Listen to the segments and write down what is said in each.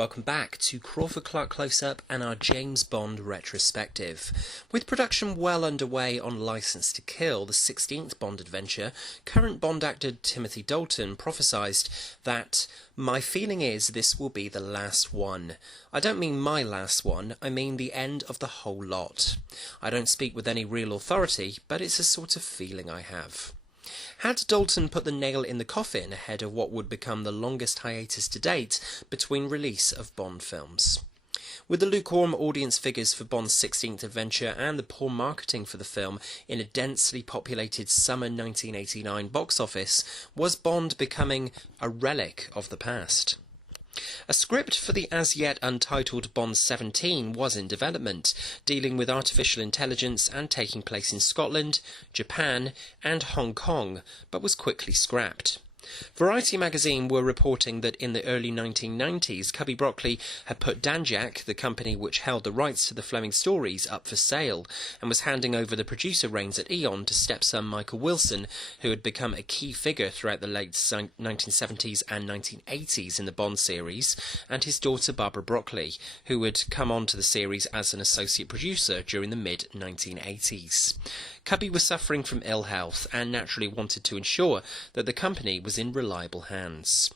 Welcome back to Crawford-Clark Close-Up and our James Bond retrospective. With production well underway on Licence to Kill, the 16th Bond adventure, current Bond actor Timothy Dalton prophesied that, "My feeling is this will be the last one. I don't mean my last one, I mean the end of the whole lot. I don't speak with any real authority, but it's a sort of feeling I have." Had Dalton put the nail in the coffin ahead of what would become the longest hiatus to date between release of Bond films? With the lukewarm audience figures for Bond's 16th adventure and the poor marketing for the film in a densely populated summer 1989 box office, was Bond becoming a relic of the past? A script for the as-yet untitled Bond 17 was in development, dealing with artificial intelligence and taking place in Scotland, Japan and Hong Kong, but was quickly scrapped. Variety magazine were reporting that in the early 1990s, Cubby Broccoli had put Danjaq, the company which held the rights to the Fleming stories, up for sale, and was handing over the producer reins at Eon to stepson Michael Wilson, who had become a key figure throughout the late 1970s and 1980s in the Bond series, and his daughter Barbara Broccoli, who had come on to the series as an associate producer during the mid-1980s. Cubby was suffering from ill health and naturally wanted to ensure that the company was in reliable hands.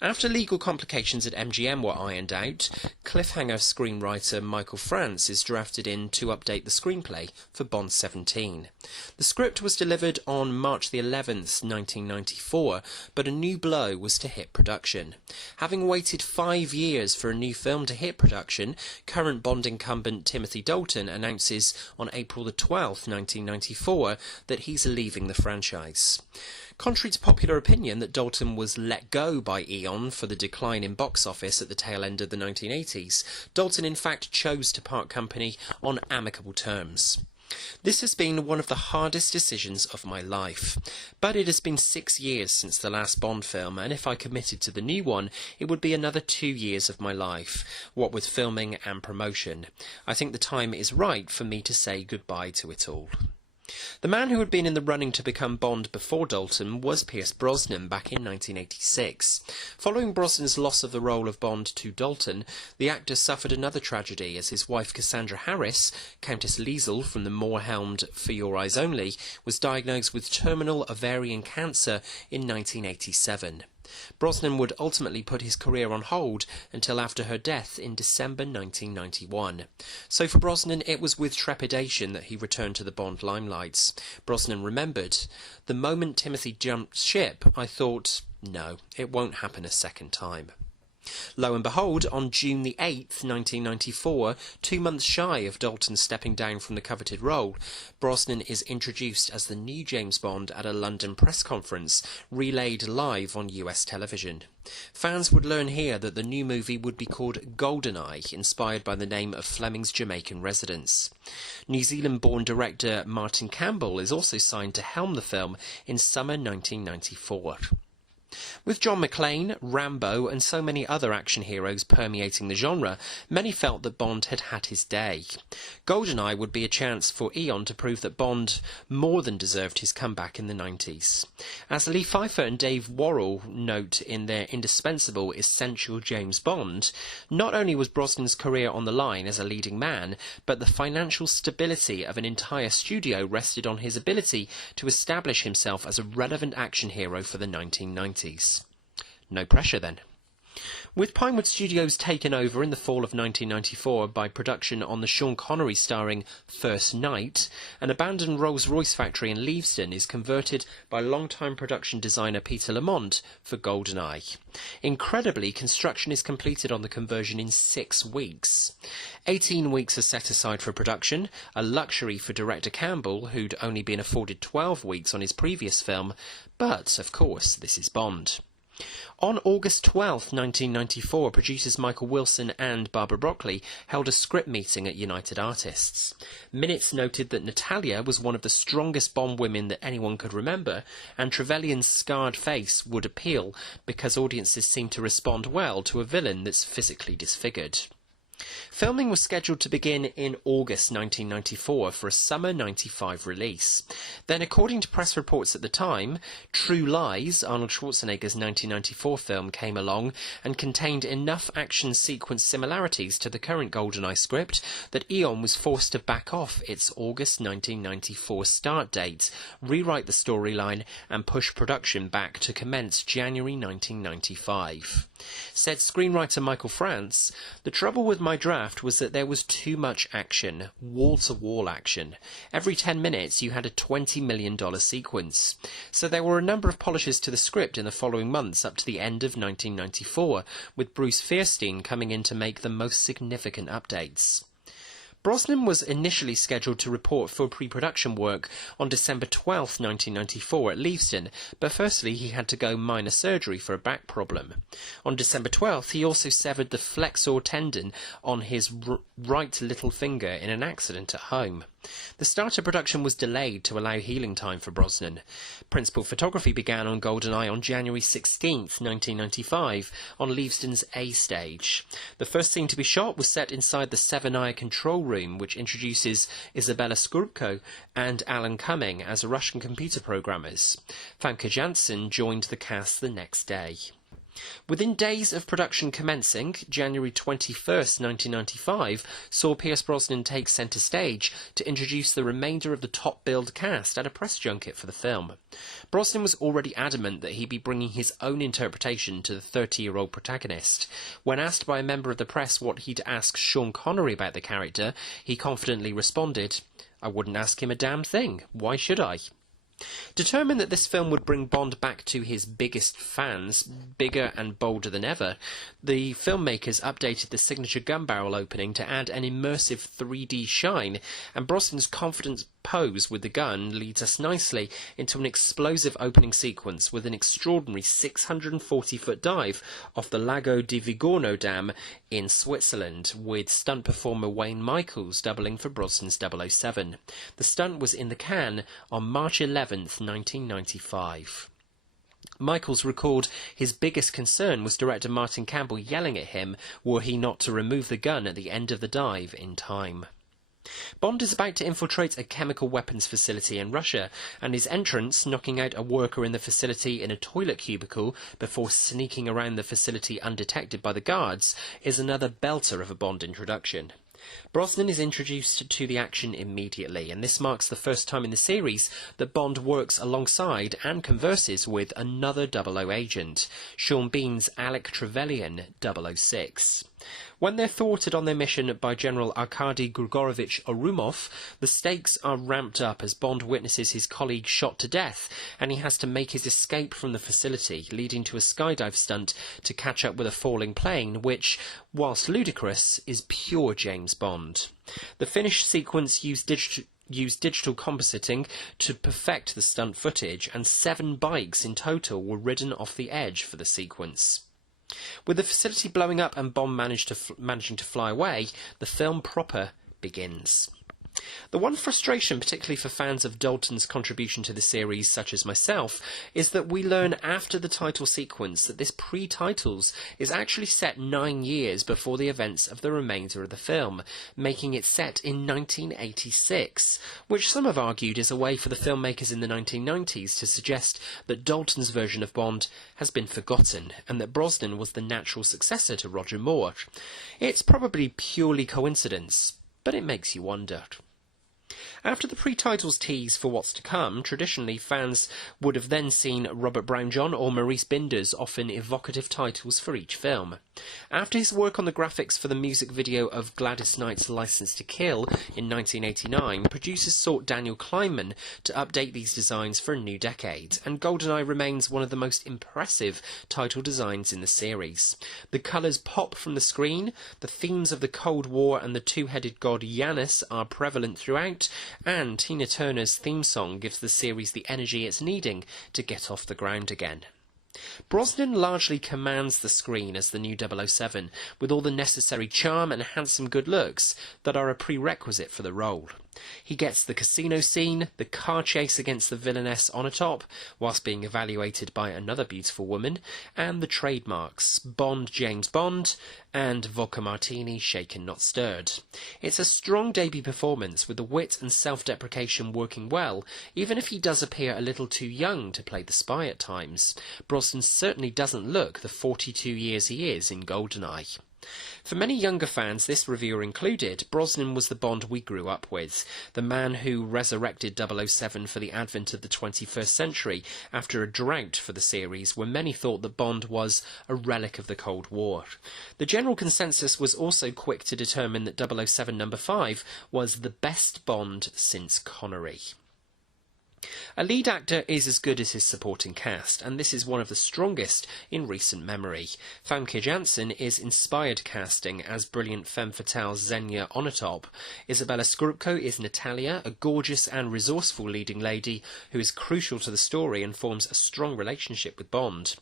After legal complications at MGM were ironed out, cliffhanger screenwriter Michael France is drafted in to update the screenplay for Bond 17. The script was delivered on March the 11th, 1994, but a new blow was to hit production. Having waited 5 years for a new film to hit production, current Bond incumbent Timothy Dalton announces on April the 12th, 1994, that he's leaving the franchise. Contrary to popular opinion that Dalton was let go by Eon for the decline in box office at the tail end of the 1980s, Dalton in fact chose to part company on amicable terms. "This has been one of the hardest decisions of my life, but it has been 6 years since the last Bond film, and if I committed to the new one, it would be another 2 years of my life, what with filming and promotion. I think the time is right for me to say goodbye to it all." The man who had been in the running to become Bond before Dalton was Pierce Brosnan back in 1986. Following Brosnan's loss of the role of Bond to Dalton, the actor suffered another tragedy as his wife Cassandra Harris, Countess Liesl from the Moore-helmed For Your Eyes Only, was diagnosed with terminal ovarian cancer in 1987. Brosnan would ultimately put his career on hold until after her death in December 1991. So for Brosnan, it was with trepidation that he returned to the Bond limelights. Brosnan remembered, "The moment Timothy jumped ship, I thought, no, it won't happen a second time." Lo and behold, on June the 8th, 1994, 2 months shy of Dalton stepping down from the coveted role, Brosnan is introduced as the new James Bond at a London press conference, relayed live on US television. Fans would learn here that the new movie would be called GoldenEye, inspired by the name of Fleming's Jamaican residence. New Zealand-born director Martin Campbell is also signed to helm the film in summer 1994. With John McClane, Rambo and so many other action heroes permeating the genre, many felt that Bond had had his day. GoldenEye would be a chance for Eon to prove that Bond more than deserved his comeback in the 90s. As Lee Pfeiffer and Dave Worrell note in their indispensable Essential James Bond, not only was Brosnan's career on the line as a leading man, but the financial stability of an entire studio rested on his ability to establish himself as a relevant action hero for the 1990s. No pressure then. With Pinewood Studios taken over in the fall of 1994 by production on the Sean Connery starring First Night, an abandoned Rolls-Royce factory in Leavesden is converted by longtime production designer Peter Lamont for GoldenEye. Incredibly, construction is completed on the conversion in 6 weeks. 18 weeks are set aside for production, a luxury for director Campbell, who'd only been afforded 12 weeks on his previous film, but, of course, this is Bond. On August 12, 1994, producers Michael Wilson and Barbara Broccoli held a script meeting at United Artists. Minutes noted that Natalia was one of the strongest Bond women that anyone could remember, and Trevelyan's scarred face would appeal because audiences seemed to respond well to a villain that's physically disfigured. Filming was scheduled to begin in August 1994 for a summer 95 release. Then, according to press reports at the time, True Lies, Arnold Schwarzenegger's 1994 film, came along and contained enough action sequence similarities to the current GoldenEye script that Eon was forced to back off its August 1994 start date, rewrite the storyline and push production back to commence January 1995. Said screenwriter Michael France, "The trouble with my draft was that there was too much action, wall-to-wall action. Every 10 minutes you had a $20 million sequence. So there were a number of polishes to the script in the following months up to the end of 1994, with Bruce Fierstein coming in to make the most significant updates." Brosnan was initially scheduled to report for pre-production work on December 12, 1994 at Leavesden, but firstly he had to go minor surgery for a back problem. On December 12th he also severed the flexor tendon on his right little finger in an accident at home. The start of production was delayed to allow healing time for Brosnan. Principal photography began on GoldenEye on January 16, 1995, on Leavesden's A stage. The first scene to be shot was set inside the Seven-Eye control room, which introduces Isabella Scorupco and Alan Cumming as Russian computer programmers. Famke Janssen joined the cast the next day. Within days of production commencing, January 21st, 1995, saw Pierce Brosnan take centre stage to introduce the remainder of the top-billed cast at a press junket for the film. Brosnan was already adamant that he'd be bringing his own interpretation to the 30-year-old protagonist. When asked by a member of the press what he'd ask Sean Connery about the character, he confidently responded, "I wouldn't ask him a damn thing. Why should I?" Determined that this film would bring Bond back to his biggest fans, bigger and bolder than ever, the filmmakers updated the signature gun barrel opening to add an immersive 3D shine, and Brosnan's confident pose with the gun leads us nicely into an explosive opening sequence with an extraordinary 640-foot dive off the Lago di Vigorno Dam in Switzerland, with stunt performer Wayne Michaels doubling for Brosnan's 007. The stunt was in the can on March 11th, 1995. Michaels recalled his biggest concern was director Martin Campbell yelling at him were he not to remove the gun at the end of the dive in time. Bond is about to infiltrate a chemical weapons facility in Russia, and his entrance, knocking out a worker in the facility in a toilet cubicle before sneaking around the facility undetected by the guards, is another belter of a Bond introduction. Brosnan is introduced to the action immediately, and this marks the first time in the series that Bond works alongside and converses with another 00 agent, Sean Bean's Alec Trevelyan 006. When they're thwarted on their mission by General Arkady Grigorovich Orumov, the stakes are ramped up as Bond witnesses his colleague shot to death, and he has to make his escape from the facility, leading to a skydive stunt to catch up with a falling plane, which, whilst ludicrous, is pure James Bond. The finished sequence used digital compositing to perfect the stunt footage, and 7 bikes in total were ridden off the edge for the sequence. With the facility blowing up and Bond managing to fly away, the film proper begins. The one frustration, particularly for fans of Dalton's contribution to the series, such as myself, is that we learn after the title sequence that this pre-titles is actually set 9 years before the events of the remainder of the film, making it set in 1986, which some have argued is a way for the filmmakers in the 1990s to suggest that Dalton's version of Bond has been forgotten, and that Brosnan was the natural successor to Roger Moore. It's probably purely coincidence, but it makes you wonder. After the pre-titles tease for what's to come, traditionally fans would have then seen Robert Brownjohn or Maurice Binder's often evocative titles for each film. After his work on the graphics for the music video of Gladys Knight's License to Kill in 1989, producers sought Daniel Kleinman to update these designs for a new decade, and GoldenEye remains one of the most impressive title designs in the series. The colours pop from the screen, the themes of the Cold War and the two-headed god Janus are prevalent throughout, and Tina Turner's theme song gives the series the energy it's needing to get off the ground again. Brosnan largely commands the screen as the new 007, with all the necessary charm and handsome good looks that are a prerequisite for the role. He gets the casino scene, the car chase against the villainess Onatop, whilst being evaluated by another beautiful woman, and the trademarks, Bond James Bond, and vodka martini shaken not stirred. It's a strong debut performance with the wit and self-deprecation working well, even if he does appear a little too young to play the spy at times. Brosnan certainly doesn't look the 42 years he is in GoldenEye. For many younger fans, this reviewer included, Brosnan was the Bond we grew up with, the man who resurrected 007 for the advent of the 21st century after a drought for the series when many thought that Bond was a relic of the Cold War. The general consensus was also quick to determine that 007 No. 5 was the best Bond since Connery. A lead actor is as good as his supporting cast, and this is one of the strongest in recent memory. Famke Janssen is inspired casting as brilliant femme fatale Xenia Onatop. Isabella Scorupco is Natalia, a gorgeous and resourceful leading lady who is crucial to the story and forms a strong relationship with Bond.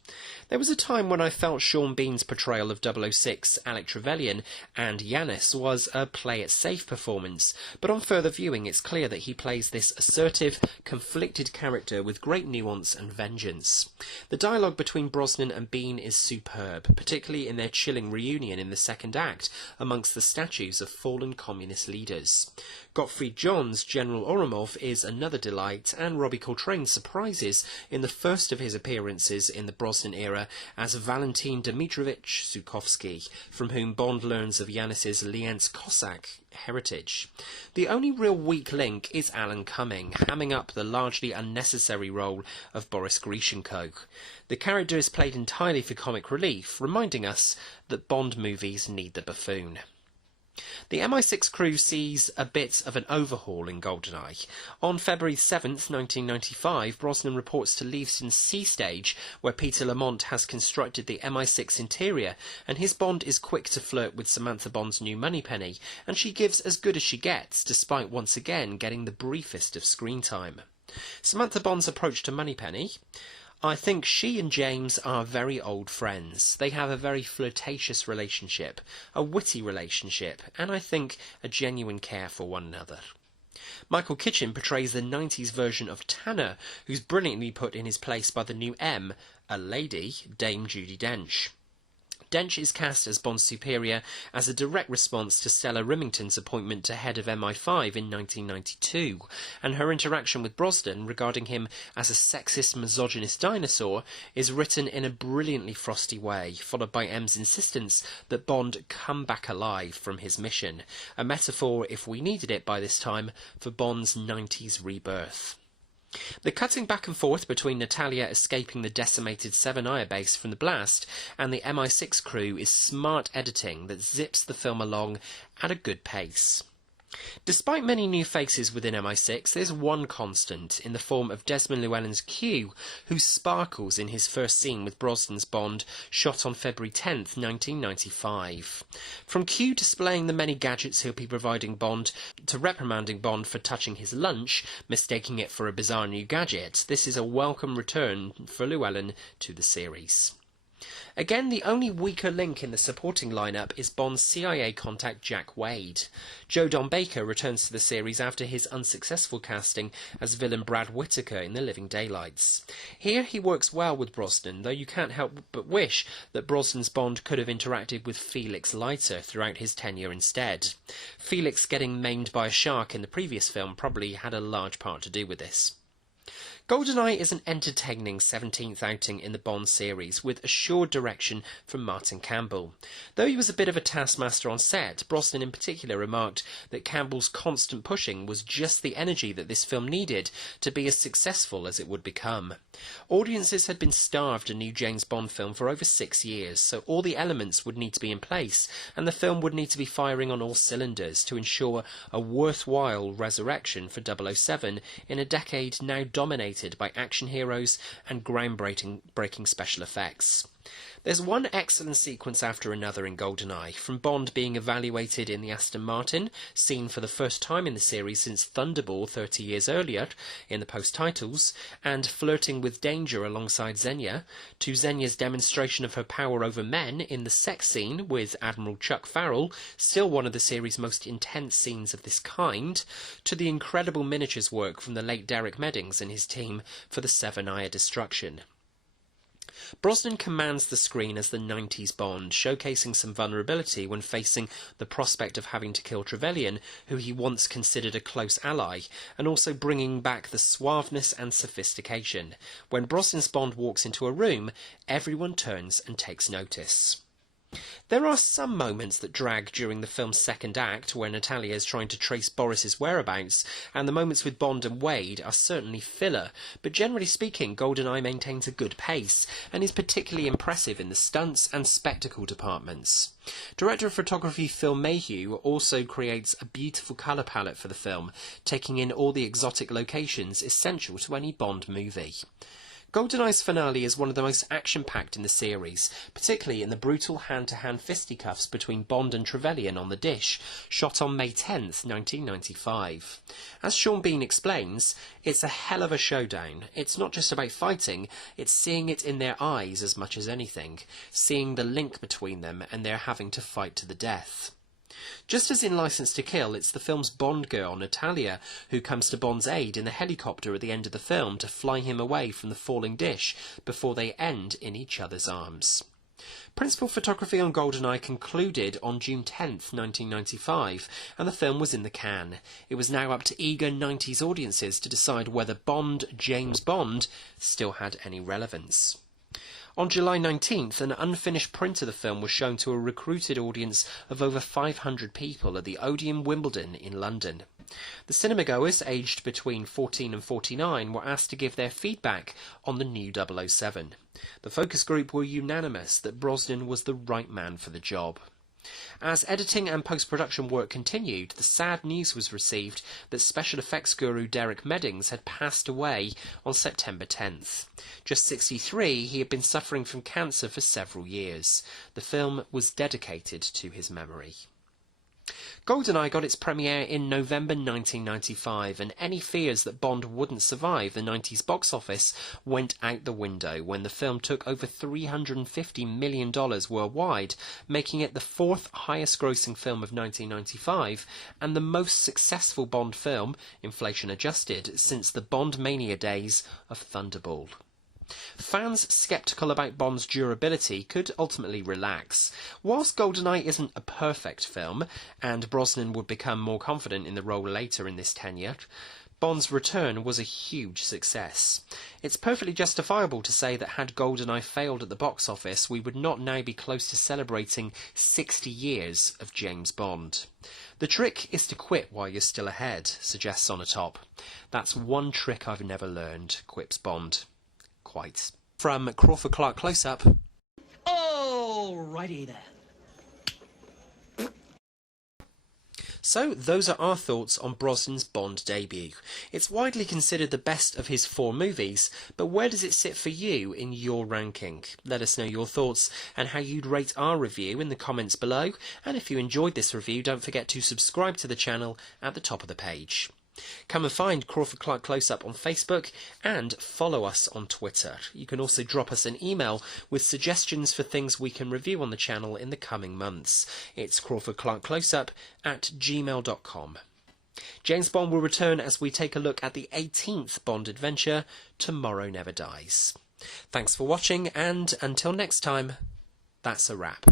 There was a time when I felt Sean Bean's portrayal of 006, Alec Trevelyan, and Yanis was a play-it-safe performance, but on further viewing it's clear that he plays this assertive, conflicted character with great nuance and vengeance. The dialogue between Brosnan and Bean is superb, particularly in their chilling reunion in the second act amongst the statues of fallen communist leaders. Gottfried John's General Oromov is another delight, and Robbie Coltrane surprises in the first of his appearances in the Brosnan era as Valentin Dmitrovich Sukovsky, from whom Bond learns of Yanis's Lienz Cossack heritage. The only real weak link is Alan Cumming, hamming up the largely unnecessary role of Boris Grishenko. The character is played entirely for comic relief, reminding us that Bond movies need the buffoon. The MI6 crew sees a bit of an overhaul in GoldenEye. On February 7th, 1995, Brosnan reports to Leavesden's C Stage, where Peter Lamont has constructed the MI6 interior, and his Bond is quick to flirt with Samantha Bond's new moneypenny, and she gives as good as she gets, despite once again getting the briefest of screen time. Samantha Bond's approach to Moneypenny: I think she and James are very old friends. They have a very flirtatious relationship, a witty relationship, and I think a genuine care for one another. Michael Kitchen portrays the 90s version of Tanner, who's brilliantly put in his place by the new M, a lady, Dame Judi Dench. Dench is cast as Bond's superior as a direct response to Stella Rimington's appointment to head of MI5 in 1992, and her interaction with Brosnan regarding him as a sexist, misogynist dinosaur is written in a brilliantly frosty way, followed by M's insistence that Bond come back alive from his mission, a metaphor, if we needed it by this time, for Bond's 90s rebirth. The cutting back and forth between Natalia escaping the decimated Severnaya base from the blast and the MI6 crew is smart editing that zips the film along at a good pace. Despite many new faces within MI6, there's one constant in the form of Desmond Llewellyn's Q, who sparkles in his first scene with Brosnan's Bond, shot on February 10th, 1995. From Q displaying the many gadgets he'll be providing Bond, to reprimanding Bond for touching his lunch, mistaking it for a bizarre new gadget, this is a welcome return for Llewellyn to the series. Again, the only weaker link in the supporting lineup is Bond's CIA contact Jack Wade. Joe Don Baker returns to the series after his unsuccessful casting as villain Brad Whitaker in The Living Daylights. Here he works well with Brosnan, though you can't help but wish that Brosnan's Bond could have interacted with Felix Leiter throughout his tenure instead. Felix getting maimed by a shark in the previous film probably had a large part to do with this. GoldenEye is an entertaining 17th outing in the Bond series, with assured direction from Martin Campbell. Though he was a bit of a taskmaster on set, Brosnan in particular remarked that Campbell's constant pushing was just the energy that this film needed to be as successful as it would become. Audiences had been starved a new James Bond film for over 6 years, so all the elements would need to be in place, and the film would need to be firing on all cylinders to ensure a worthwhile resurrection for 007 in a decade now dominated by action heroes and groundbreaking special effects. There's one excellent sequence after another in GoldenEye, from Bond being evaluated in the Aston Martin, seen for the first time in the series since Thunderball 30 years earlier in the post-titles, and flirting with danger alongside Xenia, to Xenia's demonstration of her power over men in the sex scene with Admiral Chuck Farrell, still one of the series' most intense scenes of this kind, to the incredible miniatures work from the late Derek Meddings and his team for the Seven Eye Destruction. Brosnan commands the screen as the 90s Bond, showcasing some vulnerability when facing the prospect of having to kill Trevelyan, who he once considered a close ally, and also bringing back the suaveness and sophistication. When Brosnan's Bond walks into a room, everyone turns and takes notice. There are some moments that drag during the film's second act, where Natalia is trying to trace Boris's whereabouts, and the moments with Bond and Wade are certainly filler, but generally speaking, GoldenEye maintains a good pace, and is particularly impressive in the stunts and spectacle departments. Director of photography Phil Mayhew also creates a beautiful colour palette for the film, taking in all the exotic locations essential to any Bond movie. GoldenEye's finale is one of the most action-packed in the series, particularly in the brutal hand-to-hand fisticuffs between Bond and Trevelyan on the dish, shot on May 10th, 1995. As Sean Bean explains, it's a hell of a showdown. It's not just about fighting, it's seeing it in their eyes as much as anything, seeing the link between them and their having to fight to the death. Just as in Licence to Kill, it's the film's Bond girl, Natalia, who comes to Bond's aid in the helicopter at the end of the film to fly him away from the falling dish before they end in each other's arms. Principal photography on GoldenEye concluded on June 10th, 1995, and the film was in the can. It was now up to eager 90s audiences to decide whether Bond, James Bond, still had any relevance. On July 19th, an unfinished print of the film was shown to a recruited audience of over 500 people at the Odeon Wimbledon in London. The cinemagoers, aged between 14 and 49, were asked to give their feedback on the new 007. The focus group were unanimous that Brosnan was the right man for the job. As editing and post-production work continued, the sad news was received that special effects guru Derek Meddings had passed away on September 10th. Just 63, he had been suffering from cancer for several years. The film was dedicated to his memory. GoldenEye got its premiere in November 1995, and any fears that Bond wouldn't survive the 90s box office went out the window when the film took over $350 million worldwide, making it the fourth highest grossing film of 1995 and the most successful Bond film, inflation adjusted, since the Bond mania days of Thunderball. Fans sceptical about Bond's durability could ultimately relax. Whilst GoldenEye isn't a perfect film, and Brosnan would become more confident in the role later in this tenure, Bond's return was a huge success. It's perfectly justifiable to say that had GoldenEye failed at the box office, we would not now be close to celebrating 60 years of James Bond. The trick is to quit while you're still ahead, suggests Sonatop. That's one trick I've never learned, quips Bond. Quite. From Crawford-Clark Close-Up. Alrighty then. So, those are our thoughts on Brosnan's Bond debut. It's widely considered the best of his 4 movies, but where does it sit for you in your ranking? Let us know your thoughts and how you'd rate our review in the comments below, and if you enjoyed this review, don't forget to subscribe to the channel at the top of the page. Come and find Crawford-Clark Close-Up on Facebook and follow us on Twitter. You can also drop us an email with suggestions for things we can review on the channel in the coming months. It's crawfordclarkcloseup@gmail.com. James Bond will return as we take a look at the 18th Bond adventure, Tomorrow Never Dies. Thanks for watching, and until next time, that's a wrap.